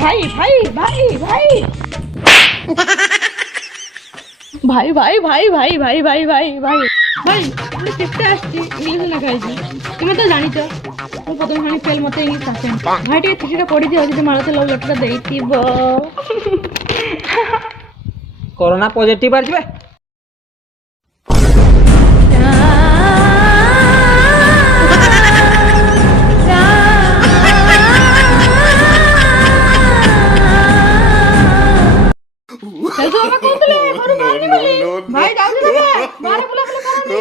भाई भाई भाई भाई भाई भाई भाई भाई भाई भाई भाई भाई भाई मैं केते आछी इंग्लिश ना गाइजी तुम तो जानिच ମୁଁ ପ୍ରଥମେ ଖାଲି ଫେଲ୍ ମତେ ଇଂଲିଶ ଆସେନି ଭାଇ ଟିକେ ଚିଠିଟା ପଢିଦିଅ ଯଦି ମାଳତୀ ଲଭ୍ ଲେଟରଟା ଦେଇଥିବ कोरोना पॉजिटिव आछबे चल तो मैं कहतले घर मारनी बोली भाई जाऊ दे बारे बुला बुला करनी